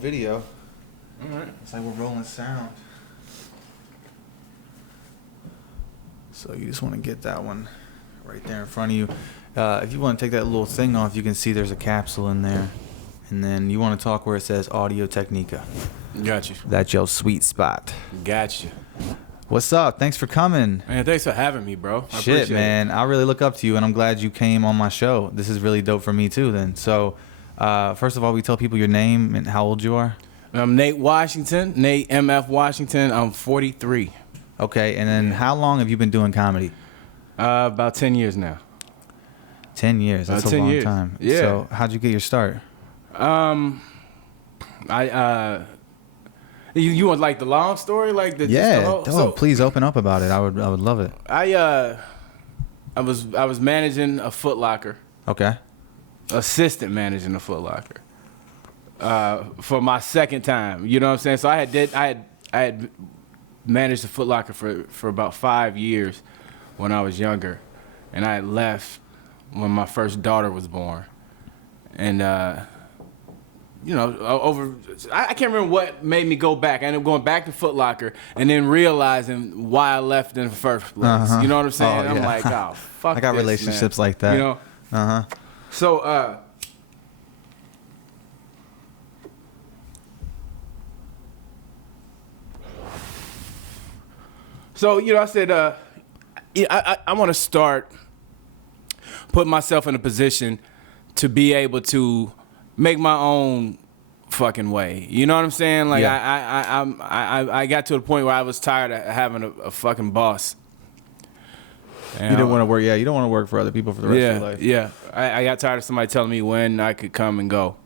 Video. All right. It's like we're rolling sound. So you just want to get that one right there in front of you. If you want to take that little thing off, you can see there's a capsule in there. And then you want to talk where it says Audio Technica. Got you. That's your sweet spot. Got you. What's up? Thanks for coming. Man, thanks for having me, bro. Shit, man. I really look up to you, and I'm glad you came on my show. This is really dope for me, too, then. So, first of all, we tell people your name and how old you are. I'm Nate Washinton, Nate MF Washington. I'm 43. Okay, and then how long have you been doing comedy? About 10 years now. 10 years. That's a long time. Yeah. So, how'd you get your start? You want like the long story, like the Yeah. just the whole, Please open up about it. I would love it. I was managing a Foot Locker. Okay. Assistant managing a Foot Locker. For my second time, you know what I'm saying? So I had managed the Foot Locker for about 5 years when I was younger, and I had left when my first daughter was born, and I can't remember what made me go back. I ended up going back to Foot Locker and then realizing why I left in the first place. Uh-huh. You know what I'm saying? Oh, I'm yeah. like, oh fuck. I got this, relationships man. like that. You know. So, I said, I want to start putting myself in a position to be able to make my own fucking way. You know what I'm saying? Like, yeah. I got to the point where I was tired of having a fucking boss. you don't want to work. Yeah, you don't want to work for other people for the rest of your life. Yeah, I got tired of somebody telling me when I could come and go.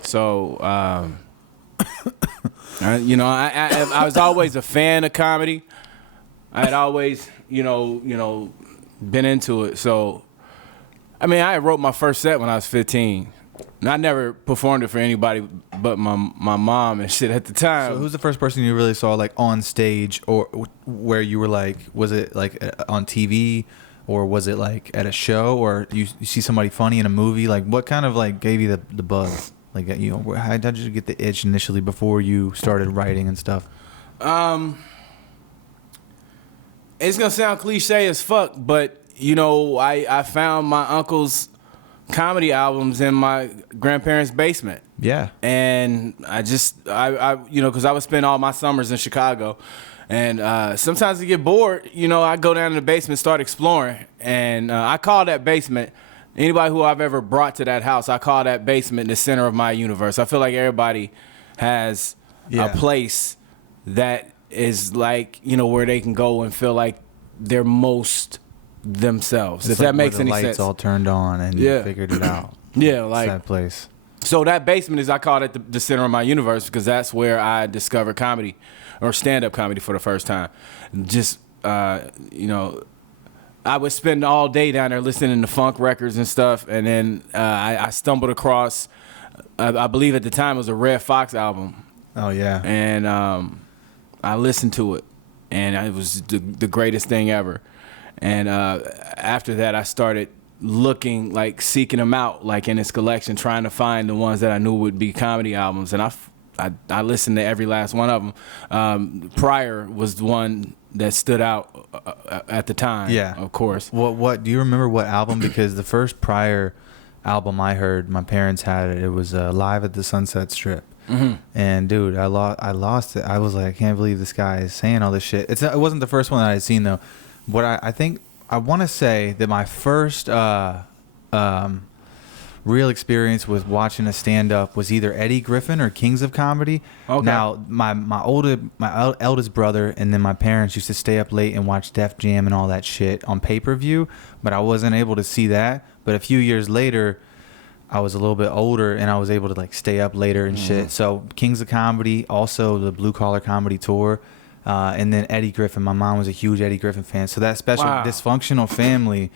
So, I was always a fan of comedy. I had always, been into it. So, I mean, I wrote my first set when I was 15. And I never performed it for anybody but my mom and shit at the time. So who's the first person you really saw like on stage, or where you were like, was it like on TV, or was it like at a show, or you see somebody funny in a movie? Like what kind of like gave you the buzz? Like, how did you get the itch initially before you started writing and stuff? It's gonna sound cliche as fuck, but I found my uncle's comedy albums in my grandparents' basement. Yeah. And I because I would spend all my summers in Chicago, and sometimes I get bored. I go down in the basement, start exploring, and I call that basement. Anybody who I've ever brought to that house, I call that basement the center of my universe. I feel like everybody has a place that is like, where they can go and feel like they're most themselves. It's if like that makes any sense. the lights all turned on and you figured it out. Yeah, like it's that place. So that basement I call it the center of my universe, because that's where I discovered comedy, or stand-up comedy, for the first time. Just I would spend all day down there listening to funk records and stuff, and then I stumbled across, I believe at the time it was a Red Fox album. Oh yeah. And I listened to it, and it was the greatest thing ever. And after that, I started seeking them out, like in his collection, trying to find the ones that I knew would be comedy albums. And I listened to every last one of them. Pryor was the one that stood out at the time. Yeah, of course. What do you remember? What album? Because the first Pryor album I heard, my parents had it. It was Live at the Sunset Strip. Mm-hmm. And dude, I lost it. I was like, I can't believe this guy is saying all this shit. It wasn't the first one that I had seen though. What I think I want to say that my first real experience with watching a stand-up was either Eddie Griffin or Kings of Comedy. Okay. Now, my eldest brother and then my parents used to stay up late and watch Def Jam and all that shit on pay-per-view, but I wasn't able to see that. But a few years later, I was a little bit older and I was able to like stay up later and shit. So Kings of Comedy, also the Blue Collar Comedy Tour, and then Eddie Griffin. My mom was a huge Eddie Griffin fan. So that special dysfunctional family.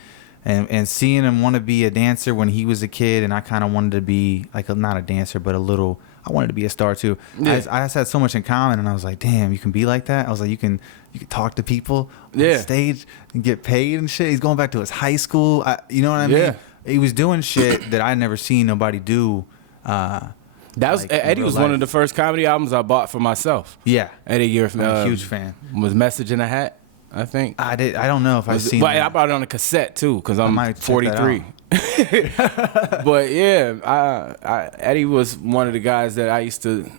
And seeing him want to be a dancer when he was a kid, and I kind of wanted to be like not a dancer, but I wanted to be a star too. Yeah. I just had so much in common, and I was like, damn, you can be like that. I was like, you can talk to people on stage and get paid and shit. He's going back to his high school. You know what I mean? He was doing shit that I never seen nobody do That was like, in Eddie real was life. one of the first comedy albums I bought for myself. Yeah, Eddie Griffin. I'm a huge fan. Was Message in a Hat, I think. I don't know if I've seen. But that. I bought it on a cassette too, because I'm might check that 43. But yeah, Eddie was one of the guys that I used to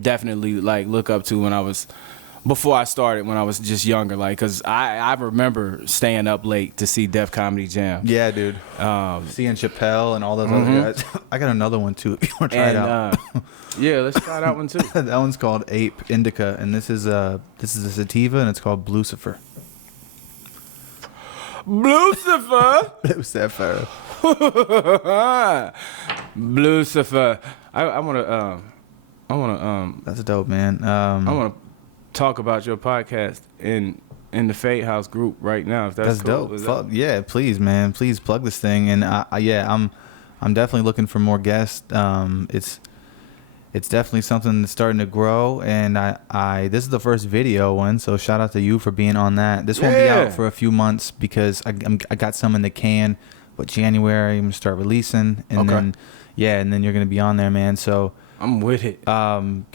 definitely like look up to when I was before I started, when I was just younger. Like, cause I remember staying up late to see Def Comedy Jam. Yeah, dude. Seeing Chappelle and all those other guys. I got another one too. If you want to try it out. Yeah, let's try that one too. That one's called Ape Indica, and this is a sativa, and it's called Blucifer. Blucifer. Blucifer. Blucifer. I wanna That's dope, man. I wanna talk about your podcast in the Fade House group right now. If that's cool. dope. Yeah, please, man. Please plug this thing. And I'm definitely looking for more guests. It's definitely something that's starting to grow. And this is the first video one, so shout out to you for being on that. This won't be out for a few months because I got some in the can. But January I'm gonna start releasing, and then you're gonna be on there, man. So I'm with it. Can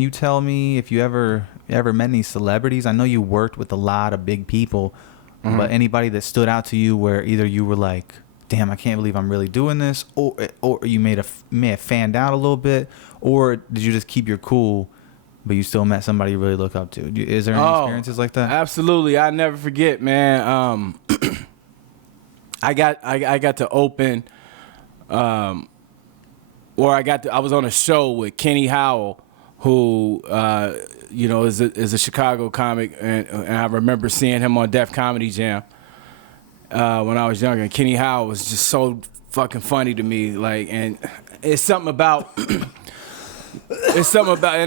you tell me if you ever met any celebrities? I know you worked with a lot of big people, but anybody that stood out to you where either you were like, damn, I can't believe I'm really doing this, or you may have fanned out a little bit, or did you just keep your cool, but you still met somebody you really look up to? Is there any experiences like that? Absolutely. I never forget, man. I got to open, I was on a show with Kenny Howell, who is a Chicago comic, and I remember seeing him on Def Comedy Jam when I was younger. And Kenny Howell was just so fucking funny to me, like, and it's something about. And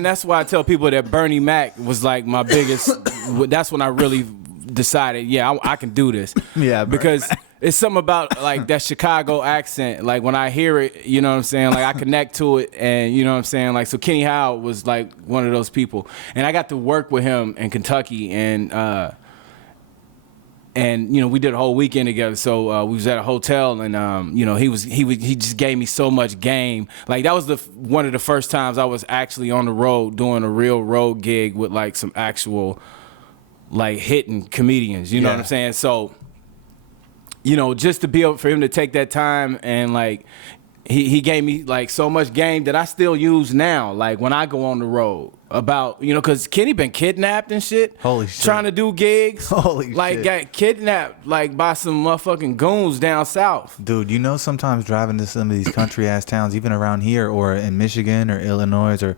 that's why I tell people that Bernie Mac was like my biggest. That's when I really decided, I can do this. Yeah, because it's something about like that Chicago accent. Like when I hear it, you know what I'm saying? Like I connect to it, and you know what I'm saying? Like, so Kenny Howell was like one of those people. And I got to work with him in Kentucky, and we did a whole weekend together. So we was at a hotel, and he just gave me so much game. Like that was one of the first times I was actually on the road doing a real road gig with like some actual like hitting comedians. You know what I'm saying? So just to be able for him to take that time, and like he gave me like so much game that I still use now, like when I go on the road, about because Kenny been kidnapped and shit. Holy shit. Trying to do gigs. Holy like shit. Got kidnapped like by some motherfucking goons down south. Dude, sometimes driving to some of these country ass towns, even around here or in Michigan or Illinois or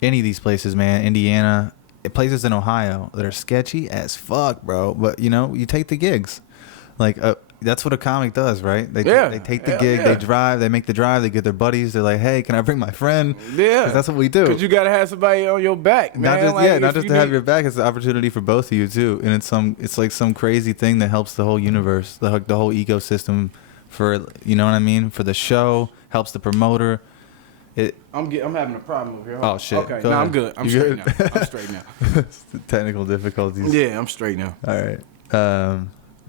any of these places, man, Indiana, places in Ohio that are sketchy as fuck, bro. But you take the gigs. Like that's what a comic does, right? They take the gig, they drive, they make the drive, they get their buddies. They're like, hey, can I bring my friend? Yeah, 'cause that's what we do. Because you gotta have somebody on your back, man. Not just to have your back. It's an opportunity for both of you too, and it's like some crazy thing that helps the whole universe, the whole ecosystem, for you know what I mean, for the show, helps the promoter. I'm having a problem over here. Oh shit. Okay, no, I'm good. I'm straight now. I'm straight now. Technical difficulties. Yeah, I'm straight now. All right.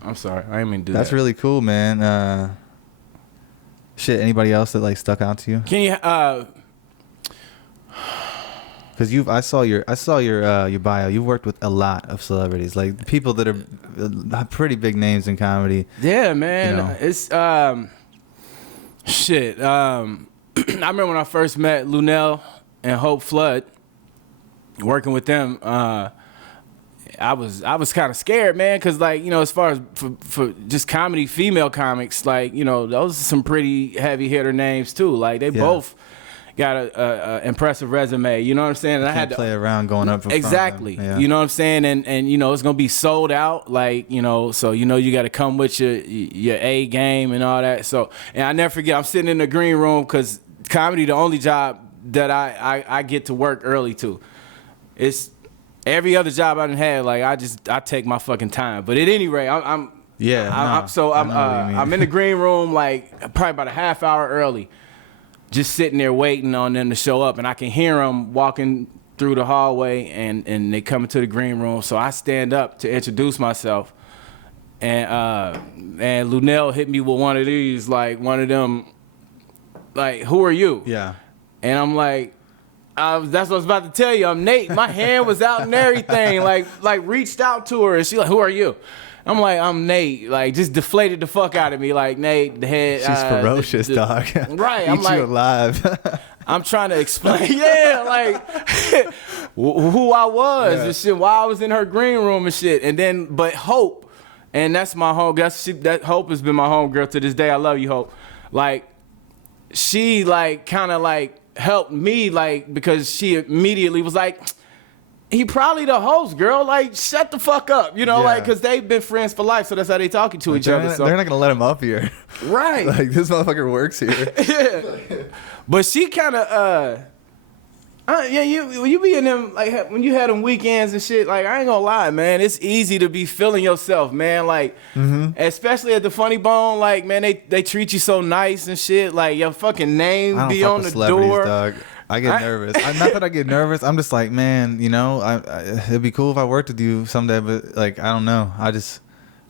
I'm sorry. I didn't mean to do that. That's really cool, man. Shit. Anybody else that like stuck out to you? Can you? Because I saw your bio. You've worked with a lot of celebrities, like people that are pretty big names in comedy. Yeah, man. It's shit. I remember when I first met Lunel and Hope Flood. Working with them, I was kind of scared, man, because like as far as for just comedy, female comics, like those are some pretty heavy hitter names too. Like they both got a impressive resume. You know what I'm saying? And I had to play around going up for exactly. Yeah. You know what I'm saying? And it's gonna be sold out. Like so you got to come with your A game and all that. So and I never forget. I'm sitting in the green room because comedy the only job that I get to work early to. It's every other job I done had, like I take my fucking time. But at any rate, I'm in the green room like probably about a half hour early, just sitting there waiting on them to show up, and I can hear them walking through the hallway, and they come into the green room. So I stand up to introduce myself, and Lunel hit me with one of these, like one of them like, who are you? Yeah. And I'm like, that's what I was about to tell you. I'm Nate. My hand was out and everything. Like reached out to her, and she like, who are you? I'm like, I'm Nate. Like, just deflated the fuck out of me. Like, Nate, the head. She's ferocious, dog. Right. I'm like, you alive. I'm trying to explain, yeah, like who I was and shit, while I was in her green room and shit. And then, but Hope, and that's my home. That Hope has been my homegirl to this day. I love you, Hope. Like, she like kind of like helped me, like, because she immediately was like, he probably the host, girl. Like, shut the fuck up, you know, like, because they've been friends for life, so that's how they talking to each other. So they're not gonna let him up here, right? Like, this motherfucker works here. Yeah, but she kind of, you be in them, like, when you had them weekends and shit. Like, I ain't gonna lie, man, it's easy to be feeling yourself, man. Like, especially at the Funny Bone, like, man, they treat you so nice and shit. Like, your fucking name be on the door. Dog. I get nervous. Not that I get nervous. I'm just like, man, you know, it'd be cool if I worked with you someday, but like, I don't know.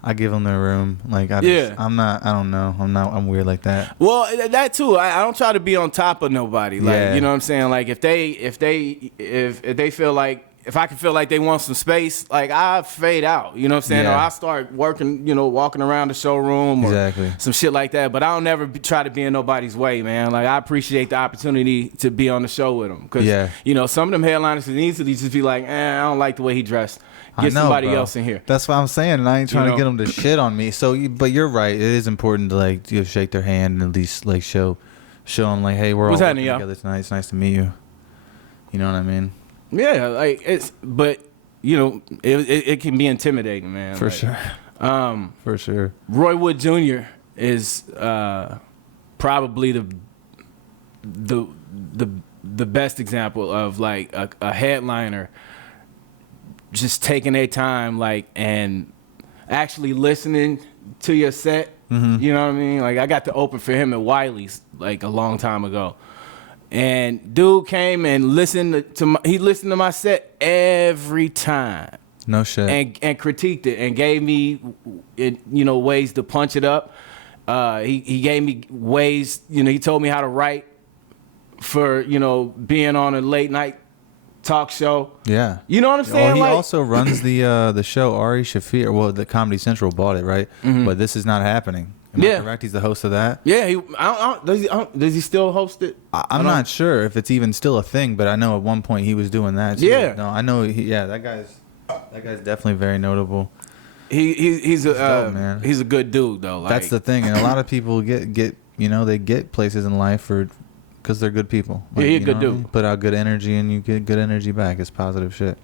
I give them their room. Like, I don't know. I'm weird like that. Well, that too. I don't try to be on top of nobody. Like, you know what I'm saying? Like, if they feel like, if I can feel like they want some space, like, I fade out, you know what I'm saying? Or I start working, you know, walking around the showroom or some shit like that. But I don't never try to be in nobody's way, man. Like, I appreciate the opportunity to be on the show with them. Because, you know, some of them headliners can easily just be like, I don't like the way he dressed. Get somebody else in here. That's what I'm saying, and I ain't trying to get them to shit on me. So, but you're right. It is important to, like, shake their hand and at least, like, show them, like, hey, we're all working together tonight. It's nice to meet you. You know what I mean? Yeah, like, but you know, it can be intimidating, man. For sure. For sure. Roy Wood Jr. is probably the best example of, like, a headliner just taking their time, like, and actually listening to your set. You know what I mean? Like, I got to open for him at Wiley's, like, a long time ago. And dude came and listened to my set every time. No shit. And critiqued it and gave me, you know, ways to punch it up. He gave me ways, you know, he told me how to write for, you know, being on a late night talk show. Yeah. You know what I'm saying? He also runs the show, Ari Shafir. Well, the Comedy Central bought it, right? But This Is Not Happening. Am I correct? He's the host of that? Yeah. Does he still host it? I'm not sure if it's even still a thing, but I know at one point he was doing that too. Yeah. No, I know. That guy's definitely very notable. He's dope, man. He's a good dude though. Like, that's the thing, and a lot of people get you know, they get places in life because they're good people. Like, he's a good dude. I mean? Put out good energy and you get good energy back. It's positive shit.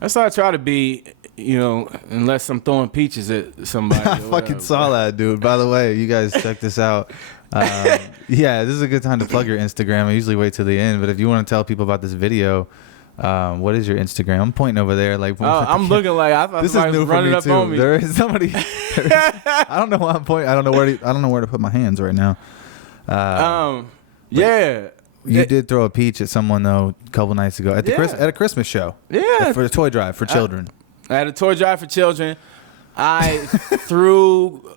That's how I try to be, you know, unless I'm throwing peaches at somebody. I fucking saw that, dude. By the way, you guys check this out. This is a good time to plug your Instagram. I usually wait till the end, but if you want to tell people about this video, what is your Instagram? I'm pointing over there. Like, I'm looking like I thought this is new for me too. There is somebody. I don't know why I'm pointing. I don't know where to put my hands right now. You did throw a peach at someone though a couple nights ago at at a Christmas show. Yeah, for a toy drive for children. At a toy drive for children, I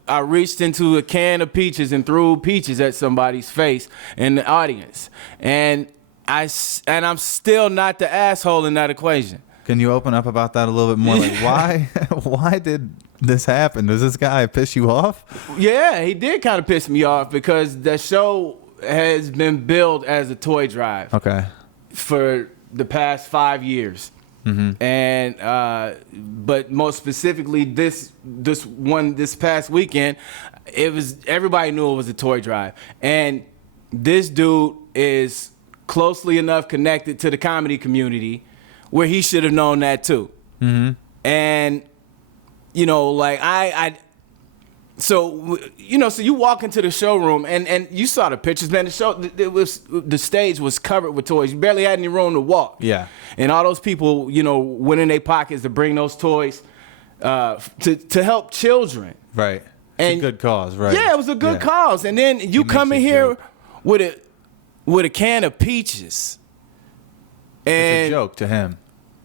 reached into a can of peaches and threw peaches at somebody's face in the audience, and I'm still not the asshole in that equation. Can you open up about that a little bit more? Like, why did this happen? Does this guy piss you off? Yeah, he did kind of piss me off because the show has been billed as a toy drive. Okay. For the past 5 years. And but most specifically this past weekend, everybody knew it was a toy drive. And this dude is closely enough connected to the comedy community where he should have known that too. And you know, like so you walk into the showroom and you saw the pictures, man. The stage was covered with toys. You barely had any room to walk. Yeah. And all those people, you know, went in their pockets to bring those toys to help children. Right. It's a good cause, right? Yeah, it was a good cause. And then you come in here with a can of peaches. And it's a joke to him.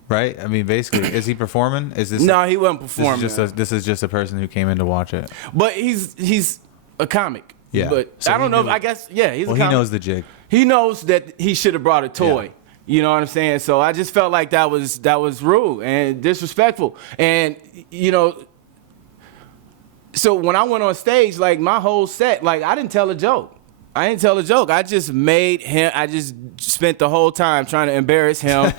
Right? I mean, basically, is he performing? No, he wasn't performing. This is just a person who came in to watch it. But he's a comic. Yeah. But So I don't he know. knew- I guess, yeah. He's Well, a he comic. knows the jig. He knows that he should have brought a toy. Yeah. You know what I'm saying? So I just felt like that was rude and disrespectful. And, you know, so when I went on stage, like my whole set, like I didn't tell a joke. I just spent the whole time trying to embarrass him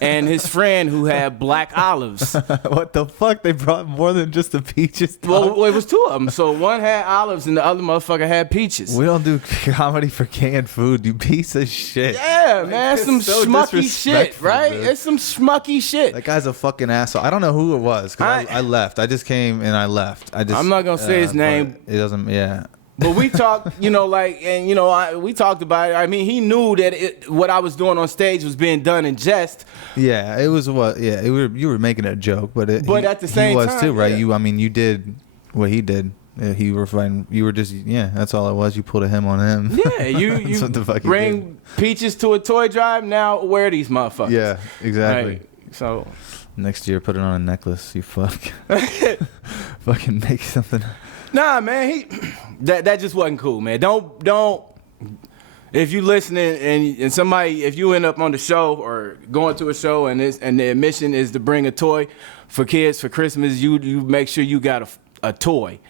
and his friend who had black olives. What the fuck? They brought more than just the peaches. Well, it was two of them. So one had olives and the other motherfucker had peaches. We don't do comedy for canned food, you piece of shit. Yeah, Like, man, it's some so schmucky shit, disrespectful, right? dude. It's some schmucky shit. That guy's a fucking asshole. I don't know who it was because I left. I just came and I left. I'm not gonna say his name. It doesn't. Yeah. But we talked, you know, like, and you know, we talked about it. I mean, he knew that what I was doing on stage was being done in jest. Yeah. It was what. Yeah. You were making a joke, but At the same he was time, too, right? yeah. You did what he did. You were fine. You were just that's all it was. You pulled a him on him. Yeah, you what the fuck he bring peaches to a toy drive. Now wear these motherfuckers. Yeah. Exactly. Like, so Next year, put it on a necklace. You fuck. Fucking make something. nah, man, that just wasn't cool, man. Don't. If you listening and somebody, if you end up on the show or going to a show and the admission is to bring a toy for kids for Christmas, you make sure you got a toy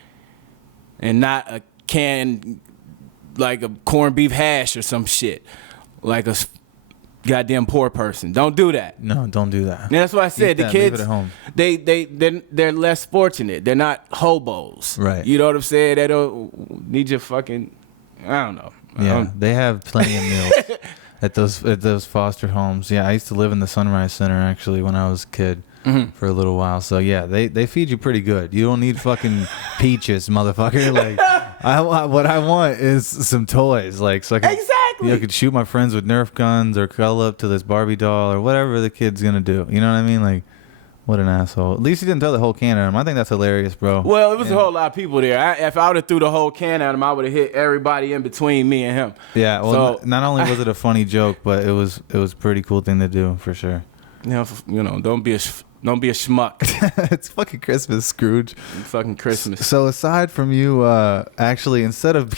and not a can, like a corned beef hash or some shit, like a goddamn poor person. Don't do that. No, don't do that. And that's what I said. Eat The that, leave kids, it at home. they're less fortunate. They're not hobos. Right. You know what I'm saying? They don't need your fucking. I don't know. Yeah, they have plenty of meals at those foster homes. Yeah, I used to live in the Sunrise Center actually when I was a kid for a little while. So yeah, they feed you pretty good. You don't need fucking peaches, motherfucker. Like what I want is some toys, like so I can, Exactly. I could shoot my friends with Nerf guns or cuddle up to this Barbie doll or whatever the kid's gonna do. You know what I mean? Like, what an asshole. At least he didn't throw the whole can at him. I think that's hilarious, bro. Well, it was a whole lot of people there. If I would have threw the whole can at him, I would have hit everybody in between me and him. Yeah. Well, So- not only was it a funny joke, but it was a pretty cool thing to do for sure. You know, don't be a schmuck. It's fucking Christmas, Scrooge. Fucking Christmas. So aside from you, actually, instead of